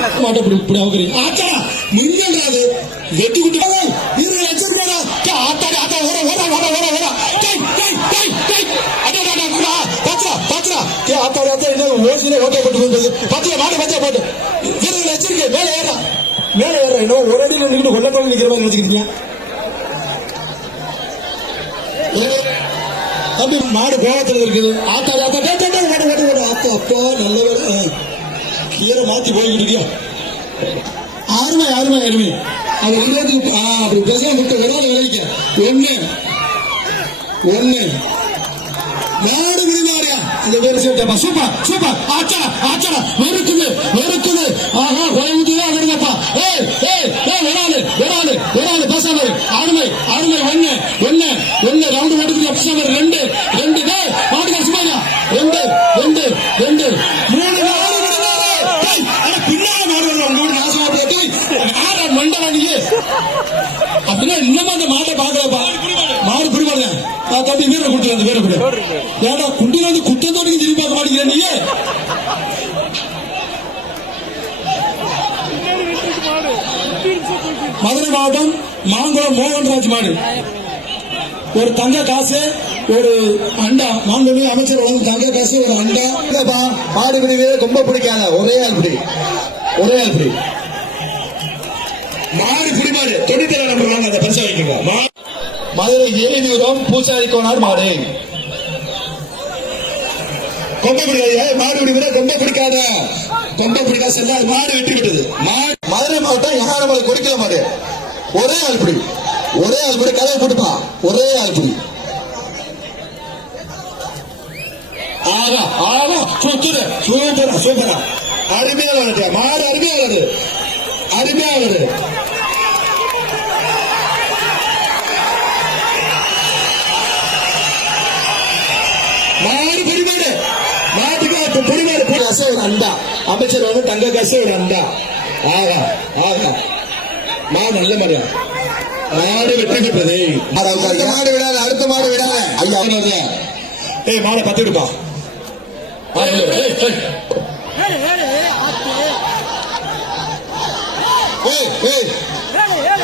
மாட்ட இப்படி இப்படி அவுக்குறீங்க ஆத்தா மிங்கன்றாது வெட்டி குட்டி. வீரர் எச்சரிக்கையா ஆத்தாடி ஆத்தா ஓட ஓட ஓட ஓட ஓட. டேய் டேய் கே ஆத்தா என்ன ஓசில போட்டு வந்தது பாத்தியா மாட்ட பாத்தியா போட்டு வீரர் எச்சரிக்கை மேலே ஏறா. ஏறா. என்ன ஒரு அடியில நின்று கொல்லத்தோடு நிக்கிற மாதிரி நினைச்சுக்கிறீங்க தம்பி மாடு கோவத்துல இருக்குது. ஆத்தா ஆத்தா டே டே டே ஓட அப்பா அப்பா பேரை மாத்தி போய்கிட்டு இருக்கியா ஆறுமை ஆறுமை அருமை அது ரெண்டு அப்படி பேசலாம் விட்டு ஒரு விளைவிக்க ஒண்ணு. ஒண்ணு. நாடு விருந்தாரியா அந்த பேர் சேர்த்தப்பா. Super super. ஆச்சா ஆச்சா. வெறுக்குது வெறுக்குது. ஆஹா குறைவுதுதான் வருங்கப்பா ஏய் ஏய் ஏய் விடாது விடாது விடாது பேசாம இரு. அருமை அருமை ஒண்ணு ஒண்ணு ஒண்ணு. அப்படின்னா இன்னும் அந்த மாட்டை பாக்கலப்பா மாடு பிடிப்பாங்க தம்பி வீர குட்டி அந்த வீர கொடு ஏடா குண்டில வந்து குட்டத்தோடு திரும்பி பார்க்க மாட்டேங்கிற நீ மதுரை மாவட்டம் மாங்குளம் மோகன்ராஜ் மாடு. ஒரு தங்க காசு ஒரு அண்டா. மாண்புமிகு அமைச்சர் வழங்கும் தங்க காசு ஒரு அண்டா. இல்லப்பா மாடு பிடிவே ரொம்ப பிடிக்காத ஒரே ஆள் பிடி. ஒரே ஆள் பிடி. மாடு பிடிமாடு தொண்ணூத்தி நம்பர் வாங்க அந்த பரிசை வைக்கங்க மா- மதுரை ஏரியூரம் பூசாரி கோனார் மாடு. கொம்பை பிடிக்காது மாடு பிடிக்கிற கொம்பை பிடிக்காத கொம்பை பிடிக்காத செல்லா மாடு பெற்றது மாடு மதுரை மாவட்டம் யாரமலை கொடுக்கல மாடு. ஒரே ஆள் பிடி. ஒரே ஆள் பிடி கதவை போட்டுப்பா. ஒரே ஆள் பிடி. ஆகா ஆகா சுத்துது சூப்பரா சூப்பரா அருமையா வருது மாடு அருமையா வருது அருமையா வருது காசு ஒரு அண்டா அமைச்சர் வந்து தங்க காசு ஒரு அண்டா ஆகா ஆகா மாடு நல்ல மாடு மாடு வெற்றி பெற்றது அடுத்த மாடு விடாத அடுத்த மாடு விடாத ஐயா ஏய் மாலை பத்து விடுப்பா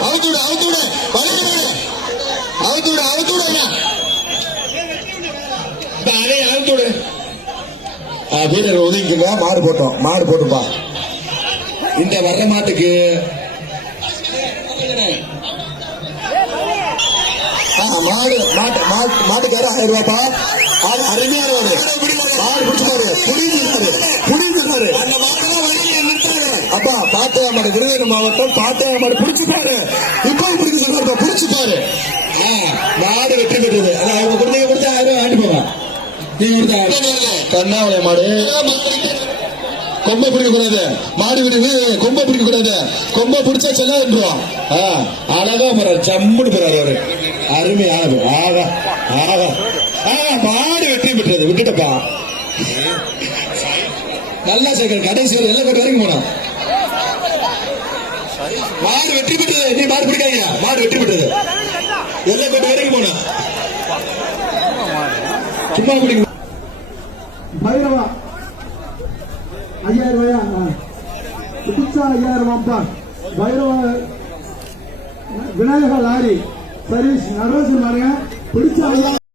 அவுத்து விடு அவுத்து விடு வலிக்கு விடு அவுத்து விடு அவுத்து விடு வீரர் ஒதுங்கிங்க மாடு போட்டோம். மாடு போட்டுப்பா. இந்த வர்ற மாட்டுக்கு. ஆ, மாடு மாட்டு மாட்டு மாட்டுக்கார ஆயிரம் ரூபாய்ப்பா ஆடு அருமையான மாடு மாடு பிடிச்சாரு புரிஞ்சுக்காரு புரிஞ்சுக்காரு அப்பா பாட்டையா மாடு விருதுநகர் மாவட்டம் பாட்டையா மாடு பிடிச்சிருப்பாரு. இப்போ பிடிக்க பிடிச்சிருப்பாரு. ஆ, மாடு வெற்றி பெற்றது. அவங்க குழந்தைங்க கொடுத்தா ஆயிரம் ஆண்டு போவான் கண்ணாவளை மாடு. கொம்பை பிடிக்க கூடாது மாடு விடுது கொம்பை பிடிக்க கூடாது கொம்பை பிடிச்சா செல்லாதுன்றோம். அழகா போறாரு ஜம்முன்னு போறாரு அவரு. அருமையானது ஆகா ஆகா ஆகா மாடு வெற்றி பெற்றது. விட்டுட்டப்பா. நல்லா சேர்க்கிற கடைசி வரை எல்லாம் வரைக்கும் போனான் மாடு வெற்றி பெற்றது. நீ மாடு பிடிக்காதீங்க. மாடு வெற்றி பெற்றது. எல்லாம் கொண்டு வரைக்கும் போனா சும்மா பிடிக்க பைரவா ஐயாயிரம் ரூபாயா புதுசா ஐயாயிரம் ரூபாப்பா பைரவ விநாயக லாரி. சர்வீஸ் நடராஜன் பாருங்க. பிடிச்ச ஐயாயிரம்